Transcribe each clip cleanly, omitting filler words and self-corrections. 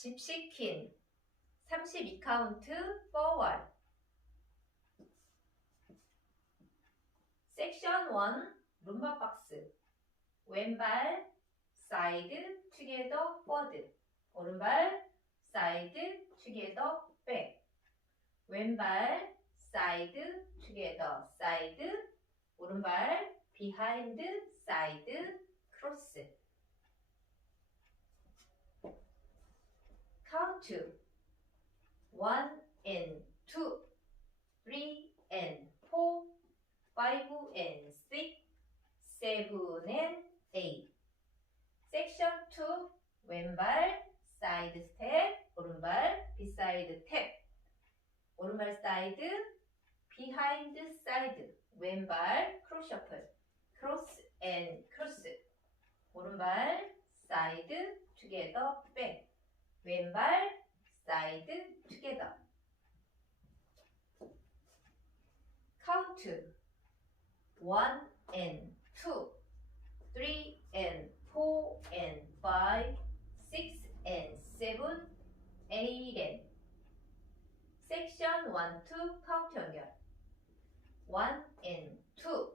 Gypsy Queen 32카운트 forward. 섹션 1 룸바 박스. 왼발 사이드 투게더 포워드. 오른발 사이드 투게더 백. 왼발 사이드 투게더 사이드. 오른발 비하인드 사이드 크로스. Count 1 and 2, 3 and 4, 5 and 6, 7 and 8. 섹션 2 왼발 사이드 스텝, 오른발 비사이드 탭. 오른발 사이드, 비하인드 사이드. 왼발 크로스 셔플, 크로스 앤 크로스. 오른발 사이드 투게더 백. 왼발 사이드 투게더. 카운트 1 and 2, 3 and 4 and 5, 6 and 7, 8 and. 섹션 1, 2 카운트 연결. 1 and 2,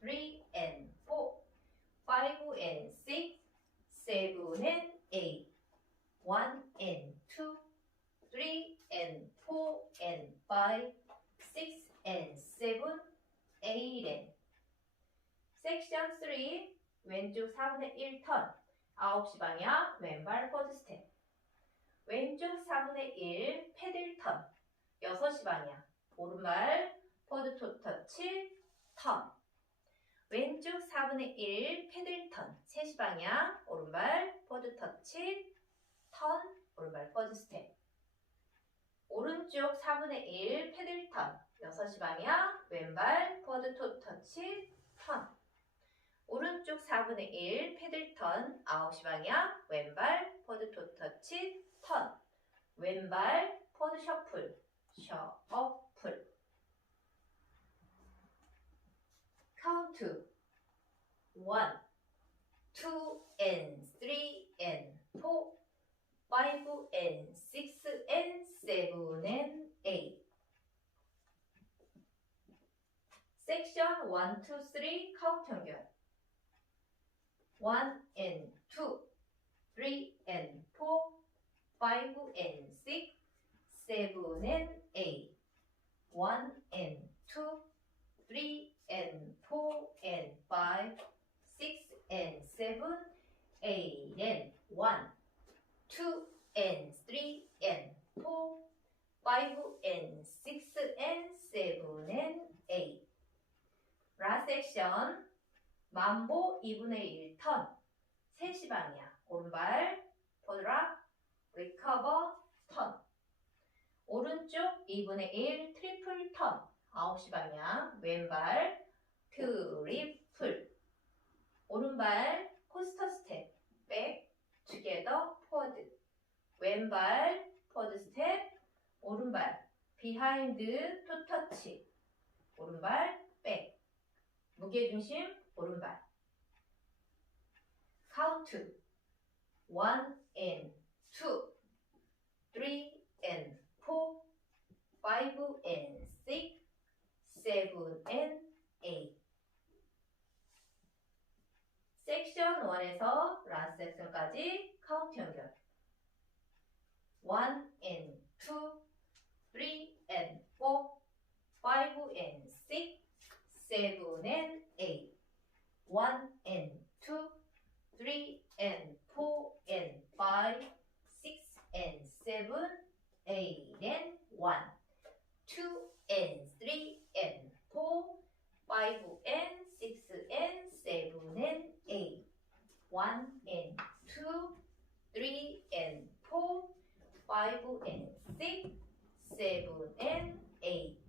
3 and 4, 5 and 6, 7 and 8. 1 and 2, 3 and 4 and 5, 6 and 7, 8 and. 섹션 3 왼쪽 4분의 1 턴. 9시 방향 왼발 포드 스텝. 왼쪽 4분의 1 패들 턴. 6시 방향 오른발 포드 토 터치 턴. 왼쪽 4분의 1 패들 턴. 3시 방향 오른발 포드 터치 턴. 오른발 포드 스텝. 오른쪽 4분의 1 패들 턴. 6시 방향 왼발 포드 토 터치 턴. 오른쪽 4분의 1 패들 턴. 9시 방향 왼발 포드 토 터치 턴. 왼발 포드 셔플, 셔플. 카운트 1, 2 and 3 and 4, 5 and 6 and 7 and 8. 섹션 1, 2, 3 카운트 연결. 1 and 2, 3 and 4, 5 and 6, 7 and 8. 1 and 2, 3 and 4 and 5, 6 and 7, 8 and 1, 2 and 3 and 4, 5 and 6 and 7 and 8. 라스트 섹션 만보 2분의 1 턴. 3시 방향 오른발 포드락 리커버 턴. 오른쪽 2분의 1 트리플 턴. 9시 방향 왼발 트리플. 오른발 코스터 스텝 백 투게더 포워드. 왼발 포워드 스텝. 오른발 비하인드 토 터치. 오른발 백. 무게중심 오른발. 카운트 1 and 2, 3 and 4, 5 and 6, 7 and 8. 섹션 1에서 라스트 섹션까지 카운트 연결. 1 and 2, 3 and 4, 5 and 6, 7 and 8. 1 and 2, 3 and 4 and 5, 6 and 7, 8 and 1, 2 and 3 and 4, 5 and 6 and 7 and 8. 1 and 2, 3 and 4, 5 and 6, 7 and 8.